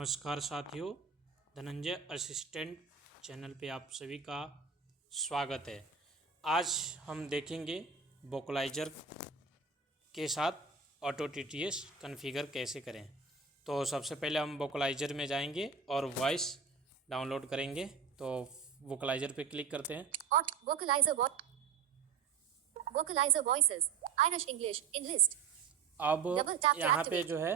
नमस्कार साथियों, Dhananjay assistant channel पे आप सभी का स्वागत है। आज हम देखेंगे वोकलाइजर के साथ ऑटो टीटीएस कॉन्फ़िगर कैसे करें। तो सबसे पहले हम वोकलाइजर में जाएंगे और वॉइस डाउनलोड करेंगे। तो वोकलाइजर पे क्लिक करते हैं। Vocaliser voices Irish English in list. अब डबल टैप टू यहाँ पे एक्टिवेट। जो है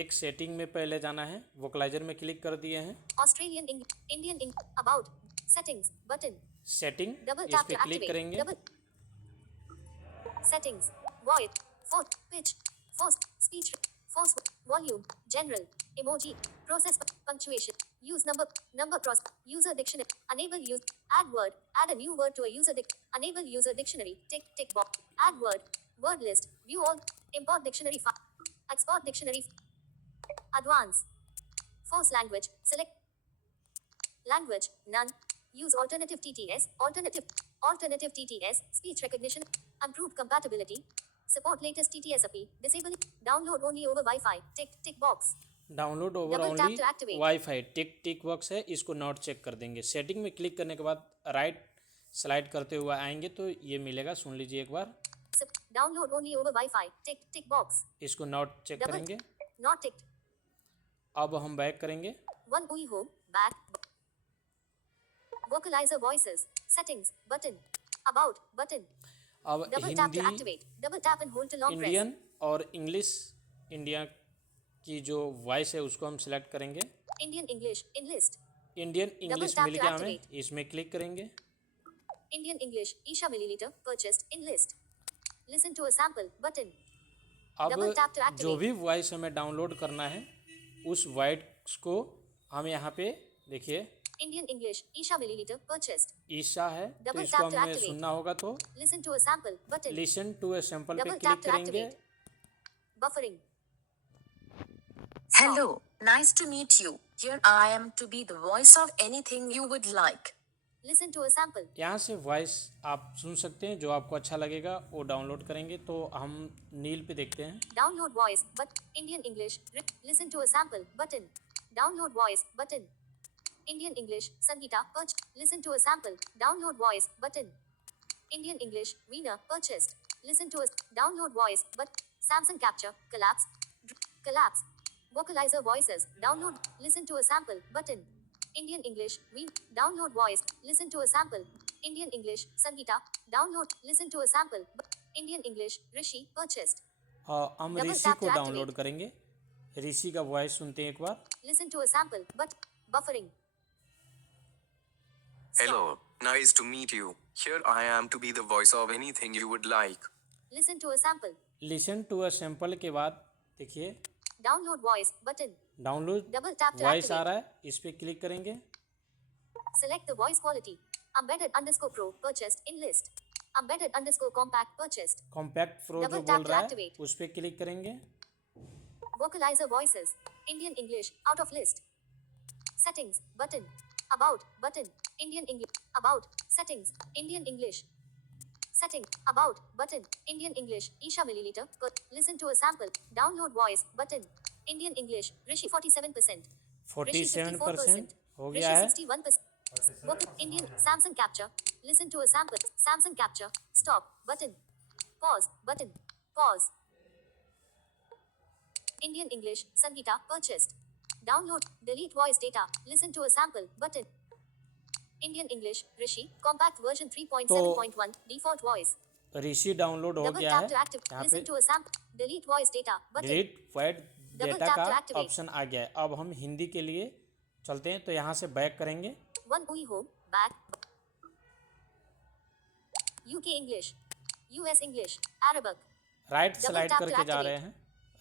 एक सेटिंग में पहले जाना है। वोकलाइजर में क्लिक कर दिए हैं। Australian Indian about settings button. Setting double इस टैप पे टू क्लिक एक्टिवेट। करेंगे। Double settings voice fourth pitch fourth speech fourth volume general emoji process punctuation use number cross user dictionary enable use add a new word to a enable user dictionary tick box add word list view all import dictionary file export dictionary advance force language none use alternative TTS speech recognition improve compatibility support latest TTS API disable download only over Wi-Fi tick box download over double only tap to activate wifi tick box है, इसको not check कर देंगे। Setting में click करने के बाद right slide करते हुए आएंगे तो ये मिलेगा, सुन लीजिए एक बार। download only over Wi-Fi tick box इसको नॉट चेक double करेंगे। not ticked अब हम बैक करेंगे। one UI home back vocalizer voices settings button about button अब double tap to Hindi, activate double tap and hold to long press Indian और English, India की जो voice है उसको हम सिलेक्ट करेंगे। Indian English in list Indian English tap mill to गया हमें, activate. इसमें क्लिक करेंगे। Indian English Isha milliliter purchased in list listen to a sample button double tap to अब जो activate भी वॉइस हमें डाउनलोड करना है उस वॉइस को हम यहाँ पे देखिए, Indian English Isha milliliter purchased Isha है तो double इसको tap to हमें activate सुनना होगा। तो listen to a sample button listen to a sample पे double क्लिक tap to करेंगे। activate buffering Hello, nice to meet you. Here I am to be the voice of anything you would like. listen to a sample यहाँ से voice आप सुन सकते हैं, जो आपको अच्छा लगेगा वो डाउनलोड करेंगे। तो हम नील पे देखते हैं। download voice but Indian English listen to a sample button download voice button Indian English Sangeeta listen to a sample download voice button Indian English Veena purchased listen to a download voice but Samsung capture collapse vocalizer voices download listen to a sample button Indian English download voice listen to a sample Indian English Sangeeta download listen to a sample Indian English Rishi purchased हम Double ऋषि tap को to download activate. करेंगे। ऋषि का voice सुनते हैं एक बार। listen to a sample but buffering Hello, nice to meet you. Here I am to be the voice of anything you would like. listen to a sample listen to a sample के बाद देखिए download voice button download double tap to voice आ activate रहा है, इस पे click करेंगे। select the voice quality embedded underscore pro purchased in list embedded underscore compact purchased compact pro जो Double बोल tap to रहा है activate. उस पे क्लिक करेंगे। vocalizer voices Indian English out of list settings button about button Indian English about settings Indian English setting about button Indian English Isha milliliter listen to a sample download voice button Indian English Rishi 47% Rishi 47% 54% हो Rishi गया है। 61% Indian Samsung capture listen to a sample Samsung capture stop button pause button pause Indian English Sangeeta purchased download delete voice data listen to a sample button Indian English Rishi compact version 3.7.1 default voice Rishi download हो double गया tap है। to active यहाँ पे listen to a sample delete voice data button delete wide Double data tap का to activate. Option आ गया है। अब हम हिंदी के लिए चलते हैं, तो यहाँ से बैक करेंगे। one UI home back UK English US English Arabic right Double slide tap to करके जा activate. रहे हैं,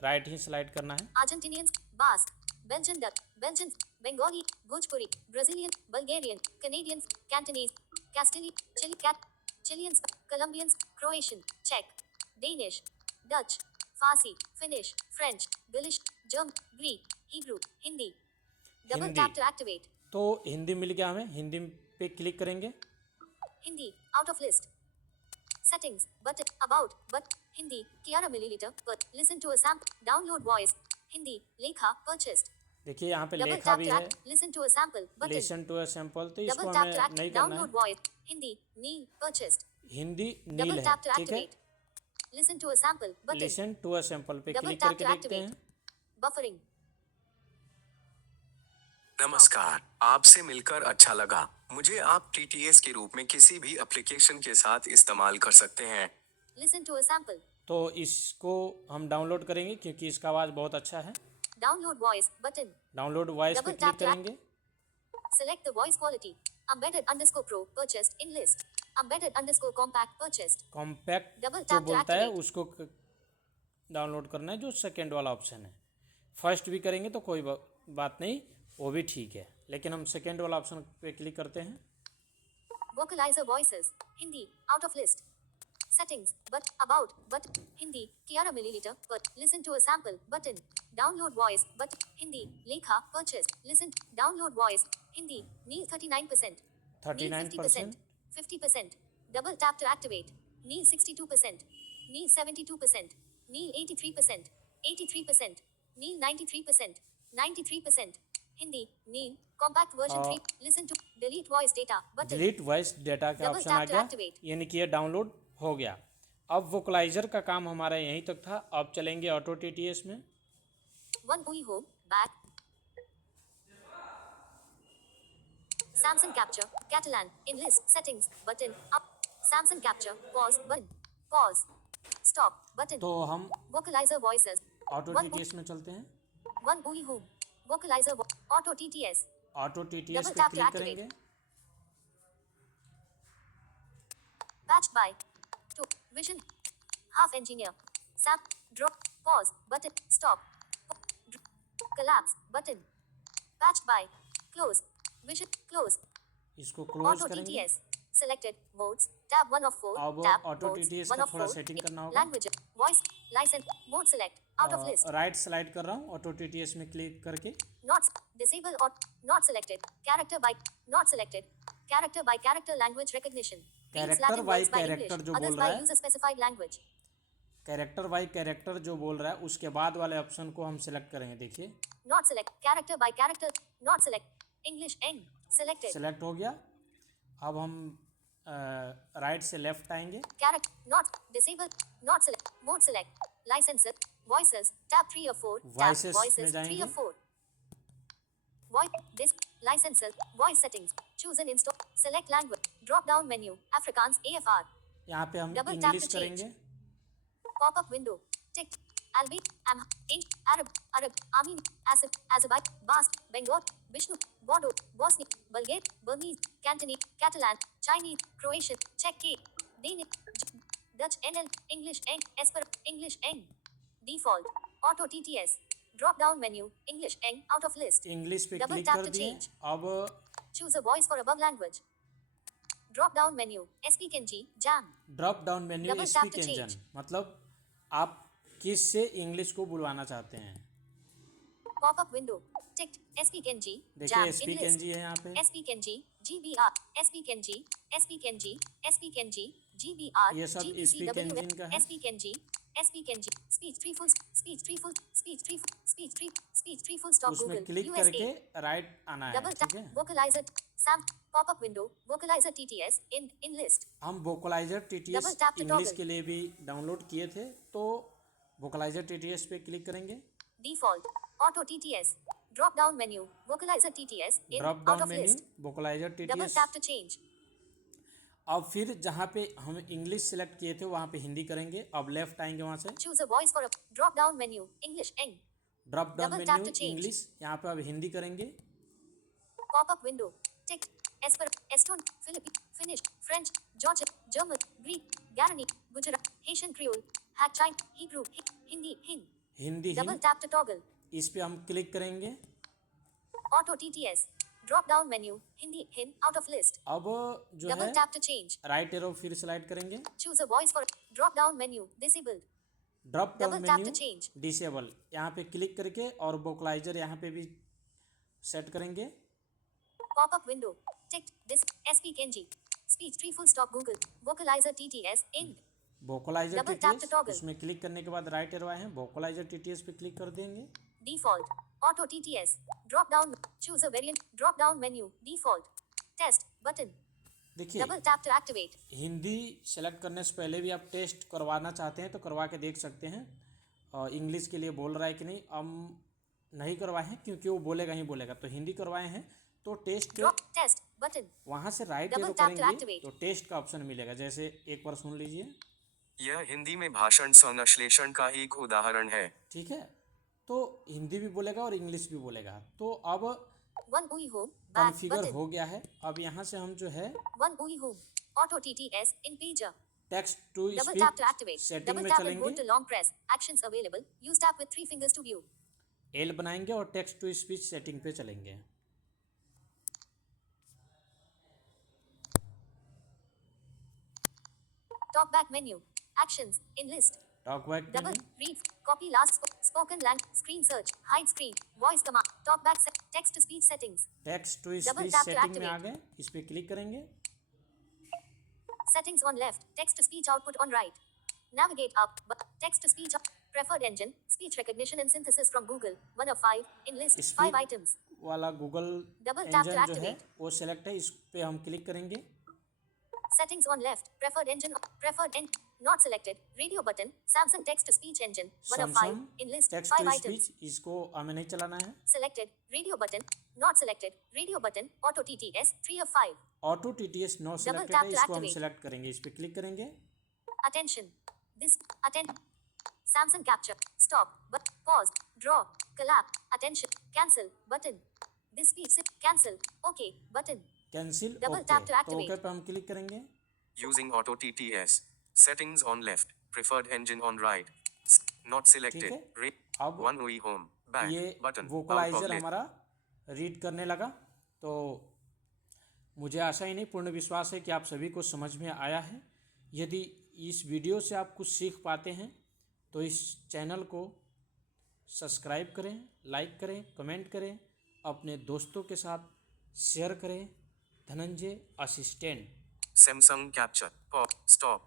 राइट ही स्लाइड करना है। Argentinians Basque Belgian Dutch Belgian Bengali Bhojpuri Brazilian Bulgarian Canadians Cantonese Castilian Chileans Colombians Croatian Czech Danish Dutch Farsi Finnish French Gaulish German Greek Hebrew Hindi double Hindi. tap to activate तो हिंदी मिल गया हमें, हिंदी पे click करेंगे। Hindi out of list settings button about but Hindi Kiara milliliter but listen to a sample download voice Hindi Lekha purchased देखिए यहाँ पे Double लेखा tap भी to है, listen to a sample button. Listen to a sample, तो इसको Double tap to हमें नहीं करना download है। voice. Hindi, Neil, purchased. Hindi नील Double है, tap to ठीक है। activate. Listen to a sample button. Listen to a sample पे Double क्लिक tap करके to देखते activate. हैं। Buffering. नमस्कार, आपसे मिलकर अच्छा लगा। मुझे आप TTS के रूप में किसी भी एप्लीकेशन के साथ इस्तेमाल कर सकते हैं। Listen to a sample. तो इसको हम डाउनलोड करेंगे क्योंकि इसका आवाज़ बहुत अच्छा है। Download voice button. Download voice पे Double क्लिक tap to करेंगे। Select the voice quality. Embedded underscore pro purchased in list. Embedded underscore compact purchased. Compact Double जो tap to बोलता है activate. उसको डाउनलोड करना है, जो सेकेंड वाला ऑप्शन है। फर्स्ट भी करेंगे तो कोई बात नहीं, वो भी ठीक है, लेकिन हम सेकेंड वाला ऑप्शन पे क्लिक करते हैं। Vocalizer voices. Hindi, out of list. Settings, but, about, but, Hindi, Kiara milliliter, but, listen to a sample, button. Download voice, but, Hindi, Lekha, purchased, listen, download voice, Hindi, Neil 39%. Neil 39%। 50%. Double tap to activate. Neil 62%. Neil 72%. Neil 83%. 83%. Neil 93%. 93%. Hindi, Neil, compact version 3. Listen to, delete voice data, button. Delete voice data का Double option आ tap to गया, activate. यानी कि ये download हो गया। अब vocaliser का काम हमारा यहीं तक था। अब चलेंगे ऑटो TTS में। One UI home, back. Samsung capture, Catalan, in list, settings, button, up. Samsung capture, pause, button, pause. Stop, button. तो हम Vocalizer voices. Auto One TTS में चलते हैं। One UI home. Vocalizer, auto TTS. Auto TTS Double पे tap to click activate. करेंगे। Patched by. To, vision. Half engineer. Sap, drop, pause, button, stop. Collapse, button. Patched by. Close. Vision, close. इसको close Auto करेंगे। TTS. Selected. Modes. Tab 1 of 4. अब Tab. auto Modes. TTS 1 का of थोड़ा 4. setting करना होगा। Language. Voice. License. Mode select. Out of list. Right slide कर रहा हूँ ऑटो TTS में क्लिक करके। Not. Disable or. Not selected. Character by. Not selected. Character by character language recognition. Means Character Latin by words by character English. जो Others बोल by रहा है। user specified language. Character by character जो बोल रहा है, उसके बाद वाले ऑप्शन को हम सिलेक्ट करेंगे। देखिए Not select. Character by character. Not select. English N. Selected. Select हो गया। अब हम राइट से लेफ्ट आएंगे। Character. Not. Disable. Not select. Mode select. Licenses. Voices. Tab 3 of 4. Tab. Voices में Voices. 3 जाएंगे। of 4. Voice. This. Licenses. Voice settings. Choose and install. Select language. Drop down menu. Afrikaans AFR. यहाँ पे हम Double tap English to change. करेंगे। Pop-up window. Tick. Albi. Am. Inch. Arab. Arab. Armin. Asif. Azerbaijan. Basque. Bengal. Vishnu. Bodo. Bosnia. Bulgaria. Burmese. Cantonese. Catalan. Chinese. Croatian. Czech. Danish. Dutch. NL. English N. Esper. English N. Default. Auto TTS. Drop down menu. English N. Out of list. English पे Double click tap कर to दिए। change. अब Choose a voice for above language. Drop down menu. Speak NG. Jam. Drop down menu Double tap speak to engine, change. मतलब आप किस से English को बुलवाना चाहते हैं। Pop-up window. Ticked. Speak NG. देखिए Jam. In speak list. NG है यहाँ पे। Speak NG. GBR. Speak NG. Speak NG. Speak NG. GBR. ये सब Speak Engine का है। Speak NG. Speak NG. Speech 3 full. Speech 3 full. Speech 3 full. Speech 3. Speech 3 full stop. उसमें Google. Click USA. करके right आना है, Double tap. ठीक है। Vocalizer. Sam. Pop-up window. Vocalizer TTS. In list. हम vocaliser TTS Double tap to English toggle. के लिए भी डाउनलोड किए थे, तो वोकलाइजर TTS पे क्लिक करेंगे। Default. Auto TTS. Drop down menu. Vocalizer TTS. In. Drop Out down of menu list. Vocaliser Double TTS। tap to change. अब फिर जहाँ पे हम इंग्लिश सेलेक्ट किए थे वहाँ पे हिंदी करेंगे। अब लेफ्ट आएंगे वहाँ से। Choose a voice for a drop down menu. English N. Drop down Double tap menu to change. English, यहाँ पे अब हिंदी करेंगे। Pop-up window. Tick. Esper. Eston. Philippine. Finnish. French. Georgian. German. Greek. Guarani. Gujarat. Haitian Creole. Hatchin. Hebrew. Hindi. Hind. Hindi Double Hind, tap to toggle. इस पे हम click करेंगे। Auto TTS. Drop down menu. Hindi. Hind. Out of list. अब जो Double है tap to change. Right arrow फिर slide करेंगे। Choose a voice for drop down menu. Disabled. Drop down Double tap to menu change. Disable, यहाँ पे click करके और vocaliser यहाँ पे भी सेट करेंगे। Pop-up window. Ticked. This. Speak NG. Speech 3 full stop Google. Vocalizer TTS. In. Vocaliser Double tap to TTS, toggle. उसमें click करने के बाद राइट एरो आए हैं, वोकलाइजर TTS पे क्लिक कर देंगे। Default. Auto TTS. Drop down. Choose a variant. Drop down menu. Default. Test button. देखिए Double tap to activate. Hindi select करने से पहले भी आप टेस्ट करवाना चाहते हैं तो करवा के देख सकते हैं। और इंग्लिश के लिए बोल रहा है कि नहीं, हम नहीं करवाए हैं क्योंकि वो बोलेगा ही बोलेगा। तो हिंदी करवाए हैं तो टेस्ट के Drop test button. वहाँ से right Double arrow tap to करेंगे activate. तो टेस्ट का ऑप्शन मिलेगा। जैसे एक बार सुन लीजिए, यह हिंदी में भाषण संश्लेषण का एक उदाहरण है। ठीक है। तो हिंदी भी बोलेगा और इंग्लिश भी बोलेगा। तो अब One UI home. Back configure button. हो गया है। अब यहाँ से हम जो है One UI home. Auto TTS in pager. Text to Double tap to speech activate. Setting Double में tap and hold चलेंगे, to long press. Actions available. Use tap with 3 fingers to view. L बनाएंगे और text to speech setting पे चलेंगे। Talk back menu. Actions in list. Talk back Double में read. Copy last spoken language. Screen search. Hide screen. Voice command. Talk back. Text to speech settings. Text to Double speech tap to setting में आ activate. गए, इस पे click करेंगे। Settings on left. Text to speech output on right. Navigate up. Text to speech up. Preferred engine. Speech recognition and synthesis from Google. 1 of 5. In list. 5 Speak. items. वाला Google Double tap to engine जो है activate. वो select है, इस पे हम click करेंगे। Settings on left. Preferred engine. Preferred engine. Not selected. Radio button. Samsung text to speech engine. 1 of 5. Samsung In list. Text 5 to items. Speech, इसको हमें नहीं चलाना है। Selected. Radio button. Not selected. Radio button. Auto TTS. 3 of 5. Auto TTS no selected tap है, to इसको हम activate. Select करेंगे, इस पे क्लिक करेंगे। Attention. This. Samsung capture. Stop. But pause. Draw. Collapse. Attention. Cancel. Button. This speech. Cancel. OK. Button. Cancel Double okay, tap to तो activate. Okay पे हम क्लिक करेंगे। Using Auto TTS. Settings on left. Preferred engine on right. Not selected. ठीक है। अब 1 UI home. Back ये button. Out of vocaliser list. हमारा read करने लगा। तो मुझे आशा ही नहीं, पूर्ण विश्वास है कि आप सभी को समझ में आया है। यदि इस वीडियो से आप कुछ सीख पाते हैं तो इस चैनल को सब्सक्राइब करें, लाइक करें, कमेंट करें, अपने दोस्तों के साथ शेयर करें। Dhananjay assistant. Samsung capture. Pause. Stop.